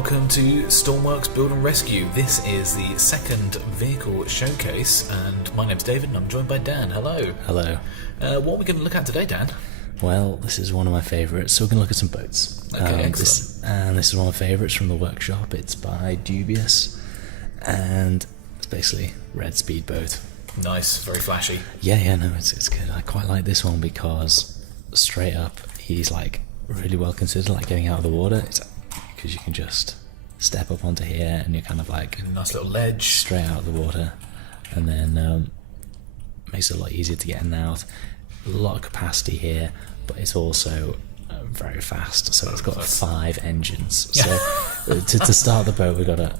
welcome to Stormworks Build and Rescue. This is the second vehicle showcase, and my name's David and I'm joined by Dan. Hello. Hello. What are we going to look at today, Dan? Well, this is one of my favourites, so we're going to look at some boats. Okay, excellent. This is one of my favourites from the workshop. It's by Dubious, and it's basically red speedboat. Nice, very flashy. Yeah, no, it's good. I quite like this one because straight up, he's like really well considered, like getting out of the water. Because you can just step up onto here and you're kind of like nice little ledge straight out of the water, and then makes it a lot easier to get in and out. A lot of capacity here, but it's also very fast. So it's got 5 engines. So to start the boat, we've got to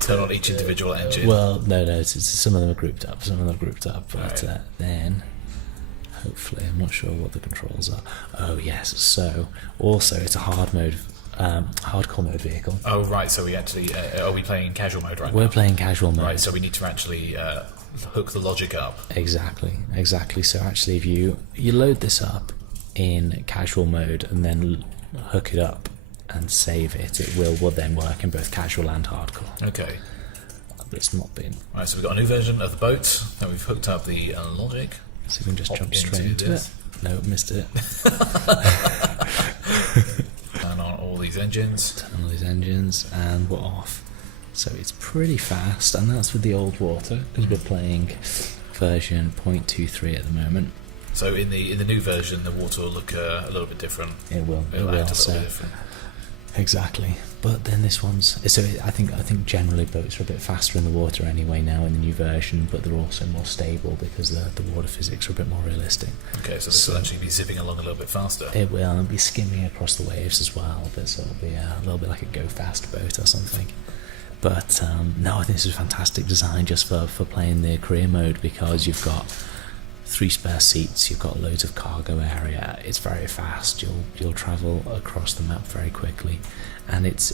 turn on each individual engine. Well, no, some of them are grouped up. But then hopefully, I'm not sure what the controls are. Oh yes, so also it's a hardcore mode vehicle. Oh right, so we actually are we playing casual mode right now? We're playing casual mode. Right, so we need to actually hook the logic up. Exactly. So actually, if you load this up in casual mode and then hook it up and save it, it will then work in both casual and hardcore. Okay. But it's not been. Right, so we've got a new version of the boat, and we've hooked up the logic. So we can just jump straight into it. No, missed it. Turn on all these engines. And we're off. So it's pretty fast, and that's with the old water, because we're playing version 0.23 at the moment. So in the new version, the water will look a little bit different. It will. It'll act a little bit different. Exactly. But then this one's I think generally boats are a bit faster in the water anyway now in the new version, but they're also more stable because the water physics are a bit more realistic. Okay, so this will actually be zipping along a little bit faster. It will, and be skimming across the waves as well, but so it'll be a little bit like a go fast boat or something. But no, I think this is a fantastic design just for playing the career mode, because you've got 3 spare seats, you've got loads of cargo area, it's very fast, you'll travel across the map very quickly, and it's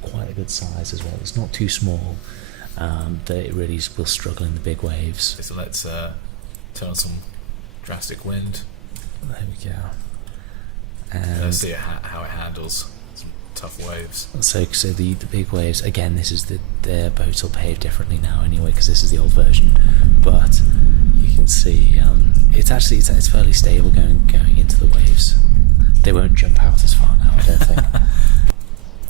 quite a good size as well. It's not too small that it really will struggle in the big waves. So let's turn on some drastic wind. There we go. And let's see how it handles some tough waves. So the big waves, again, this is the boats will behave differently now anyway, because this is the old version, but you can see it's fairly stable going into the waves. They won't jump out as far now, I don't think.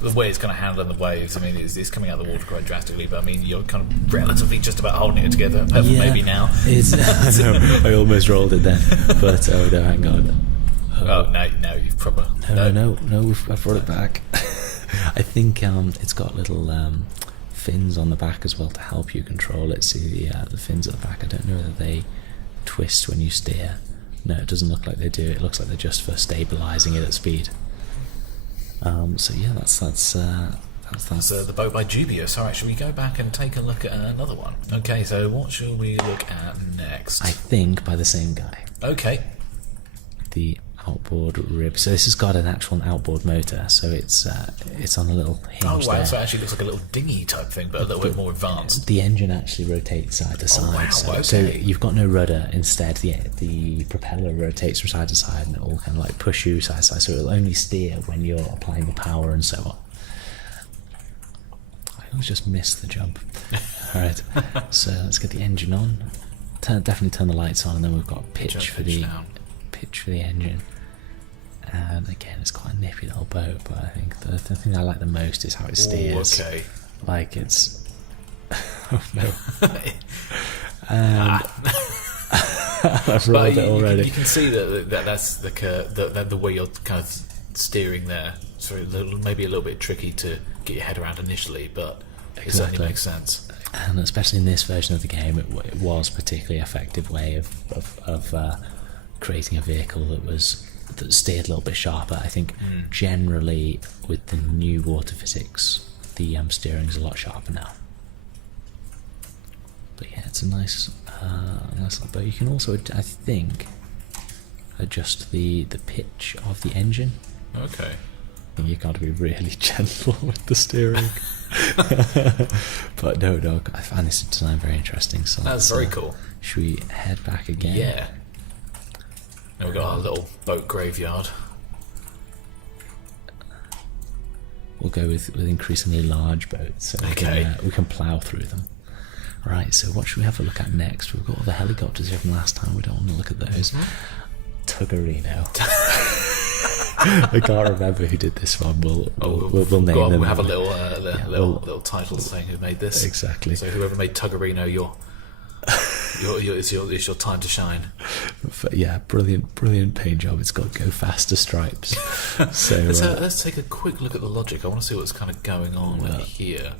The way it's kind of handling the waves, I mean, it's coming out of the water quite drastically, but I mean, you're kind of relatively just about holding it together, apart from maybe now. I almost rolled it then, but oh no, hang on. Oh, no, you've proper... No, I've brought it back. I think it's got little fins on the back as well to help you control it. See the fins at the back, I don't know whether they twist when you steer. No, it doesn't look like they do. It looks like they're just for stabilising it at speed. So yeah, that's the boat by Dubious. Alright, should we go back and take a look at another one? Okay, so what shall we look at next? I think by the same guy. Okay. The outboard rib. So this has got an actual outboard motor, so it's on a little hinge. Oh wow, there. so it actually looks like a little dinghy type thing, but a little bit more advanced. The engine actually rotates side to side. Oh, wow, so okay. You've got no rudder. Instead, the propeller rotates from side to side, and it will kind of like push you side to side. So it'll only steer when you're applying the power and so on. I always just miss the jump. All right, so let's get the engine on. Definitely turn the lights on, and then we've got pitch for the engine. And again, it's quite a nippy little boat, but I think the thing I like the most is how it steers. Okay. Like it's... oh no. And I've rolled it already. You can see that's the way you're kind of steering there. So maybe a little bit tricky to get your head around initially, but it certainly makes sense. And especially in this version of the game, it was a particularly effective way of creating a vehicle that steered a little bit sharper. I think generally with the new water physics, the steering's a lot sharper now. But yeah, it's a nice little boat. You can also, I think, adjust the pitch of the engine. Okay. I think you've got to be really gentle with the steering. But no, I find this design very interesting. So that's very cool. Should we head back again? Yeah. Now we've got our little boat graveyard. we'll go with increasingly large boats, so we can plough through them. Right, so what should we have a look at next? We've got all the helicopters here from last time. We don't want to look at those. Tuggerino. I can't remember who did this one. We'll name them. We'll have a little title saying who made this. Exactly. So whoever made Tuggerino, it's your time to shine. But yeah, brilliant paint job. It's got go faster stripes. So let's take a quick look at the logic. I want to see what's kind of going on here.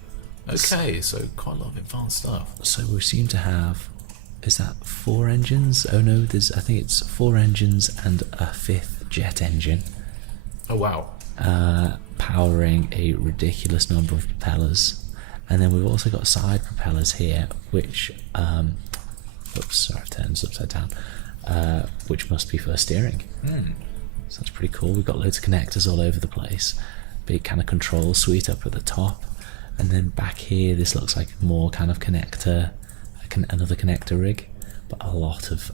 Okay, so quite a lot of advanced stuff. So we seem to have, is that 4 engines? Oh no, I think it's 4 engines and a 5th jet engine. Oh wow. Powering a ridiculous number of propellers. And then we've also got side propellers here, which, oops, sorry, I've turned this upside down, which must be for steering. So that's pretty cool. We've got loads of connectors all over the place. Big kind of control suite up at the top. And then back here, this looks like more kind of connector, another connector rig, but a lot of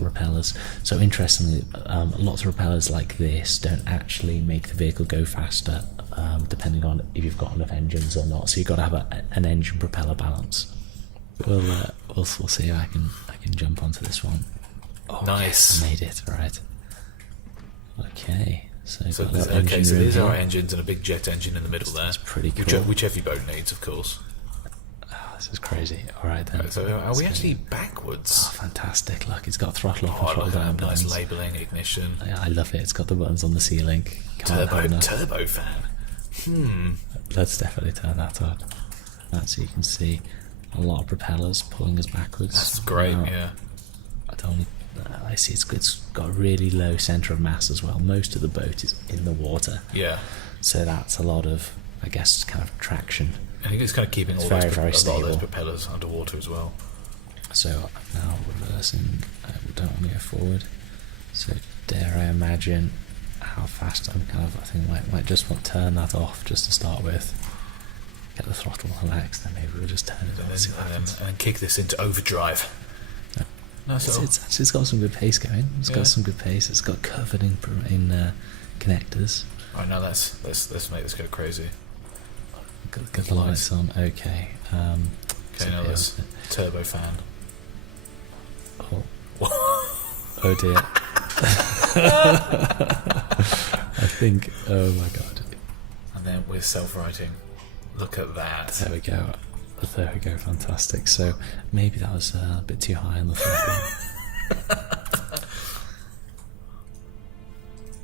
propellers. So interestingly, lots of propellers like this don't actually make the vehicle go faster, depending on if you've got enough engines or not. So you've got to have an engine propeller balance. We'll see if I can jump onto this one. Oh, nice. Yes, I made it right. Okay. So these are our engines and a big jet engine in the middle there. That's pretty cool. Which every boat needs, of course. Oh, this is crazy. All right then. So are we actually backwards? Oh, fantastic! Look, it's got throttle up and throttle down buttons. Nice labelling, ignition. Yeah, I love it. It's got the buttons on the ceiling. Turbo fan. Let's definitely turn that on. So you can see a lot of propellers pulling us backwards. That's great. Yeah. I see it's got a really low centre of mass as well. Most of the boat is in the water. Yeah. So that's a lot of, I guess, kind of traction. I think it's kind of keeping a lot of those propellers underwater as well. So now reversing, we don't want to go forward. So dare I imagine how fast I think I might just want to turn that off just to start with. Get the throttle relaxed, then maybe we'll just turn it on and then kick this into overdrive. It's got some good pace going. It's got some good pace. It's got covered in connectors. Oh no, let's make this go crazy. Get the lights on. Okay. Okay, now there's turbo fan. Oh dear. I think. Oh my god. And then we're self-writing. Look at that. There we go. Fantastic. So maybe that was a bit too high on the throttle.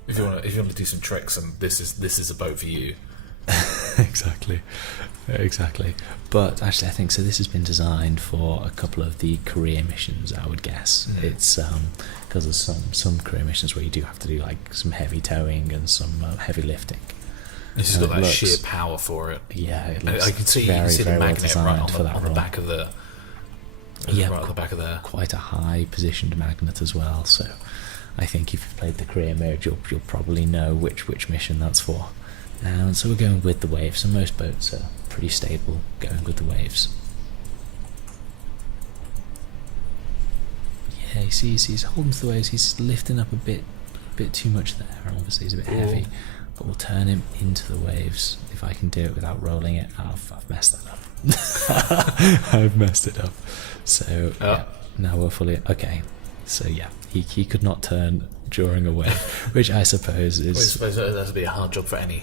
If you want to do some tricks, and this is a boat for you. Exactly. But actually, I think so. This has been designed for a couple of the career missions, I would guess. It's because there's some career missions where you do have to do like some heavy towing and some heavy lifting. This has got that sheer power for it. Yeah, it looks I can see the magnet right on the back of the. Yeah, right on the back of there. Quite a high positioned magnet as well. So, I think if you've played the career mode, you'll probably know which mission that's for. And so we're going with the waves. So most boats are pretty stable going with the waves. Yeah, you see he's holding to the waves. He's lifting up a bit too much there. Obviously, he's a bit heavy. But we'll turn him into the waves if I can do it without rolling it. I've messed that up. I've messed it up. So now we're fully okay. So yeah, he could not turn during a wave, which I suppose is. I suppose that would be a hard job for any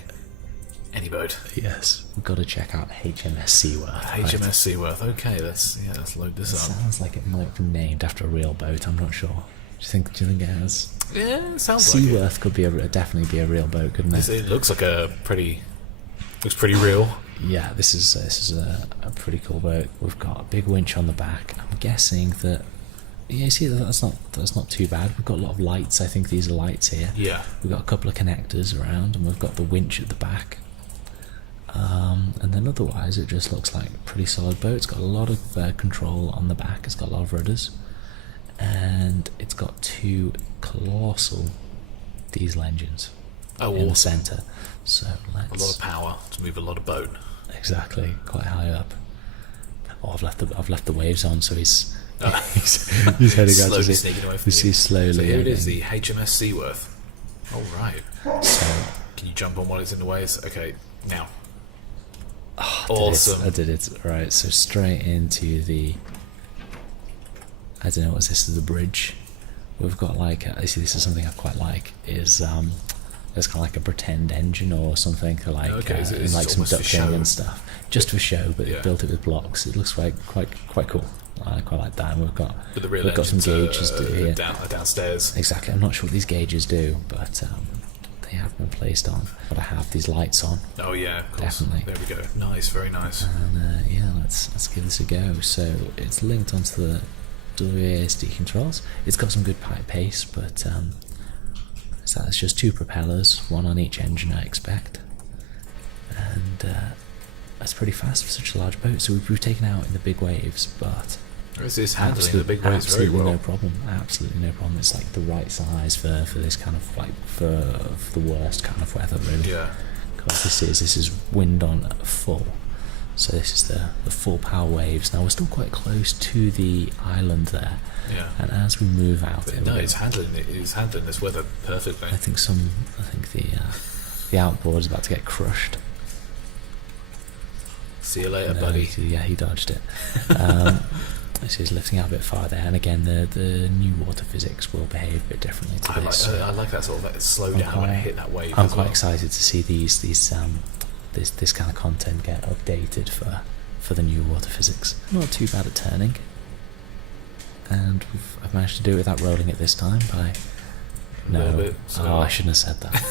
boat. Yes, we've got to check out HMS Seaworth. HMS Seaworth. Okay, let's load this up. Sounds like it might be named after a real boat. I'm not sure. Do you think it has? Yeah, it sounds Seaworth like it. Could definitely be a real boat, couldn't it? It looks like looks pretty real. Yeah, this is a pretty cool boat. We've got a big winch on the back. I'm guessing that. Yeah, you see, that's not too bad. We've got a lot of lights. I think these are lights here. Yeah. We've got a couple of connectors around, and we've got the winch at the back. And then otherwise, it just looks like a pretty solid boat. It's got a lot of control on the back. It's got a lot of rudders. And it's got 2 colossal diesel engines in the centre. So a lot of power to move a lot of boat. Exactly, quite high up. Oh, I've left the waves on, so he's heading out. Slowly sneaking away from you. Slowly. So here it is, the HMS Seaworth. All right. So can you jump on while it's in the waves? Okay, now. Awesome. I did it. Right, so straight into the... I don't know what this is, the bridge. We've got like... I see this is something I quite like, is... there's kind of like a pretend engine or something, like it's like some almost for ducting show. and stuff, just for show. But Yeah. built it with blocks. It looks quite cool. I quite like that. And we've got some gauges here downstairs. Exactly. I'm not sure what these gauges do, but they have been placed on. But I have these lights on. Oh yeah, of course. Definitely. There we go. Nice, very nice. And yeah, let's give this a go. So it's linked onto the WASD controls. It's got some good pipe pace, but so that's just 2 propellers, 1 on each engine, I expect. And that's pretty fast for such a large boat. So we've taken out in the big waves, but It's handling the big waves very absolutely well. no problem. Absolutely no problem. It's like the right size for this kind of like for the worst kind of weather, really. Yeah. Because this is wind on full. So this is the full power waves. Now we're still quite close to the island there. Yeah. And as we move out, But no, it's handling this weather perfectly. I think the outboard is about to get crushed. See you later, No, buddy. he dodged it. So he's lifting out a bit farther, and again the new water physics will behave a bit differently to this. I like that sort of like slow down when I hit that wave. I'm as quite well. excited to see this kind of content get updated for the new water physics. Not too bad at turning, and I've managed to do it without rolling it this time. A little bit, I shouldn't have said that.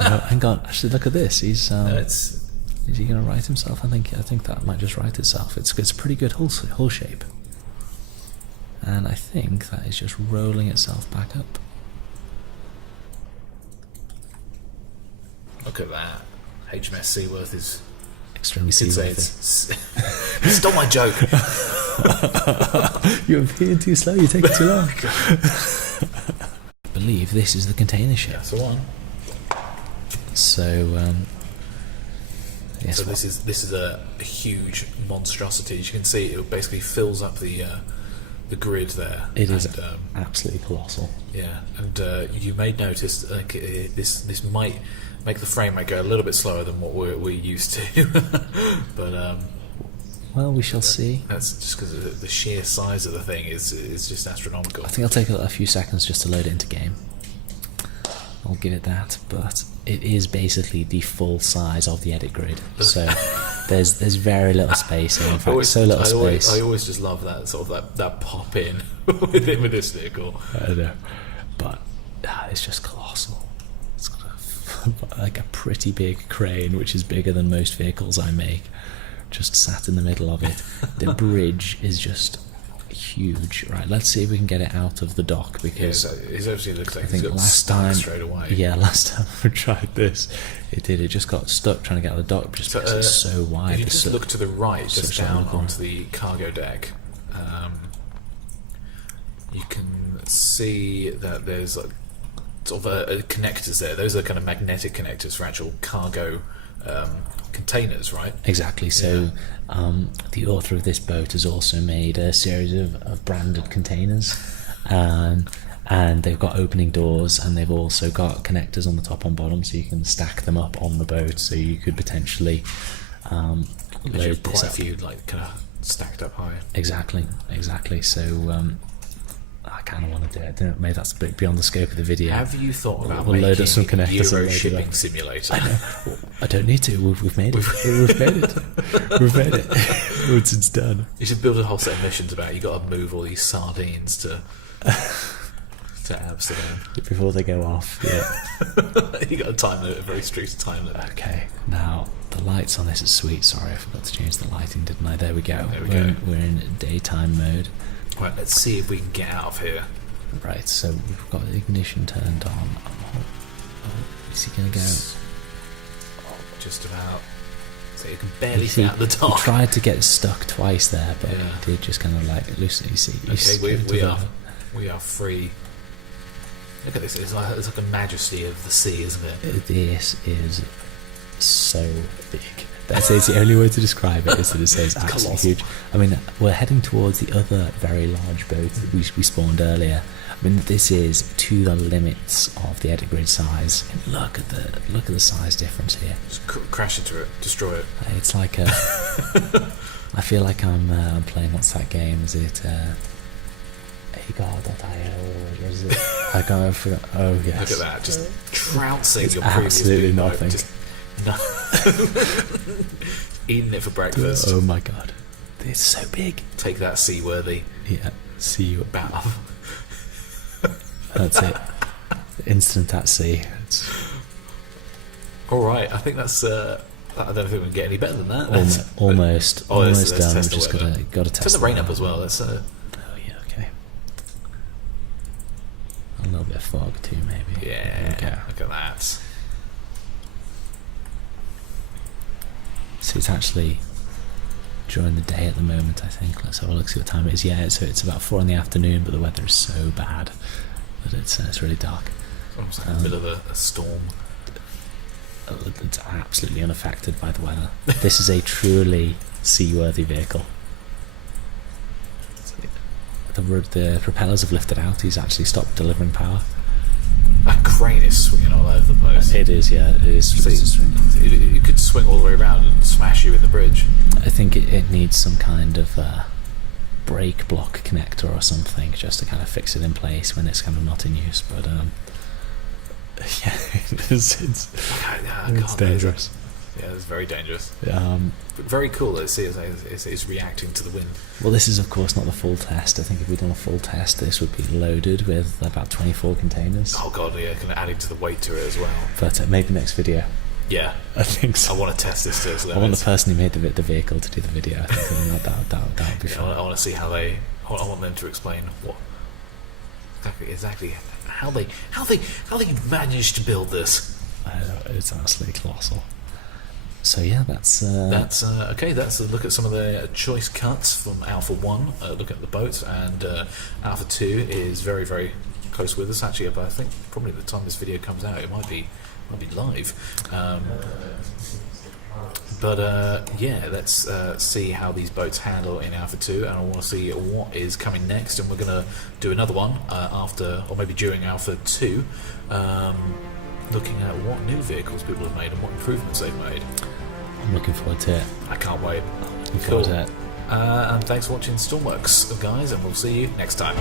No, hang on. Actually, look at this. He's is he going to right himself? I think that might just right itself. It's a pretty good hull shape, and I think that is just rolling itself back up. Look at that. HMS Seaworth is Extremely you could say seaworthy. it's stole my joke. You're being too slow. You're taking too long. I believe this is the container ship. That's the one. So, yes. So this is a huge monstrosity. As you can see, it basically fills up the grid there. It is and, absolutely colossal. yeah, and you may notice like this might make the frame rate go a little bit slower than what we're used to, but Well, we shall see. that's just because the sheer size of the thing is just astronomical. I think I'll take a few seconds just to load it into game. I'll give it that, but it is basically the full size of the edit grid. So there's very little space here. In fact, so little space. I always just love that sort of that pop in with this vehicle. I know, but it's just colossal. It's got like a pretty big crane, which is bigger than most vehicles I make, just sat in the middle of it. The bridge is just huge. Right, let's see if we can get it out of the dock, because It actually looks like I think he's got last stuck time, straight away. yeah, last time we tried this, it just got stuck trying to get out of the dock just because it's so wide. If you It's just look to the right, just such down a- onto the cargo deck, you can see that there's like sort of a connectors there. Those are kind of magnetic connectors for actual cargo containers, right? Exactly. So the author of this boat has also made a series of branded containers, and they've got opening doors, and they've also got connectors on the top and bottom, so you can stack them up on the boat. So you could potentially There's load this quite a up. few like kind of stacked up high. Exactly. So I kind of want to do it. Maybe that's a bit beyond the scope of the video. Have you thought about We'll load making up some connectors and Euro load it shipping up. simulator? I don't need to. We've made it. We've made it. We've made it. It's done. You should build a whole set of missions about you got to move all these sardines to Amsterdam. Before they go off. Yeah. You got a time limit, a very strict time limit. Okay. Now the lights on this is sweet. Sorry, I forgot to change the lighting, didn't I? There we go. There we go. We're in daytime mode. Right, let's see if we can get out of here. Right. So we've got the ignition turned on. Oh, is he gonna go? Just about. So you can barely He get out the he dock. tried to get stuck twice there, but Yeah. he did just kind of like loosen. You see, Okay, we are free. Look at this. It's like a majesty of the sea, isn't it? This is so big. It's the only way to describe it is that it says absolutely huge. I mean, we're heading towards the other very large boat that we spawned earlier. I mean, this is to the limits of the edit grid size. And look at the size difference here. Just crash into it, destroy it. It's like a. I feel like I'm playing. What's that game? Is it? Agar.io, or was it? I can't forget. Oh yes. Look at that, just trouncing It's your previous absolutely boot nothing. Just eating it for breakfast. Oh my god, it's so big. Take that, seaworthy. Yeah, see you. Bow. That's it. Instant at sea. All right, I think that's. I don't think we can get any better than that. Almost done. We've just got to test. Turn the rain up as well. That's. Oh yeah, okay. A little bit of fog too, maybe. Yeah. Okay. Look at that. So it's actually during the day at the moment, I think. Let's have a look, see what time it is. Yeah, so it's about 4 in the afternoon, but the weather is so bad that it's really dark. Almost like in the middle of a storm. It's absolutely unaffected by the weather. This is a truly seaworthy vehicle. The propellers have lifted out. He's actually stopped delivering power. That crane is swinging all over the place. It is, yeah. It is. So it could swing all the way around and smash you in the bridge. I think it needs some kind of brake block connector or something just to kind of fix it in place when it's kind of not in use. But yeah, it's dangerous. Yeah, it's very dangerous. But very cool. Let's see, it's reacting to the wind. Well, this is of course not the full test. I think if we'd done a full test, this would be loaded with about 24 containers. Oh god, yeah, kind of adding to the weight to it as well. But maybe next video. Yeah, I think so. I want to test this to its limits. I want the person who made the vehicle to do the video. I think that would be fun. I want to see how they. I want them to explain what exactly how they managed to build this. It's absolutely colossal. So yeah, that's okay. That's a look at some of the choice cuts from Alpha 1. Look at the boats, and Alpha 2 is very, very close with us. Actually, but I think probably the time this video comes out, it might be live. Yeah, let's see how these boats handle in Alpha 2, and I want to see what is coming next. And we're going to do another one after, or maybe during Alpha 2. Looking at what new vehicles people have made and what improvements they've made. I'm looking forward to it. I can't wait. Looking forward to it. And thanks for watching Stormworks, guys, and we'll see you next time.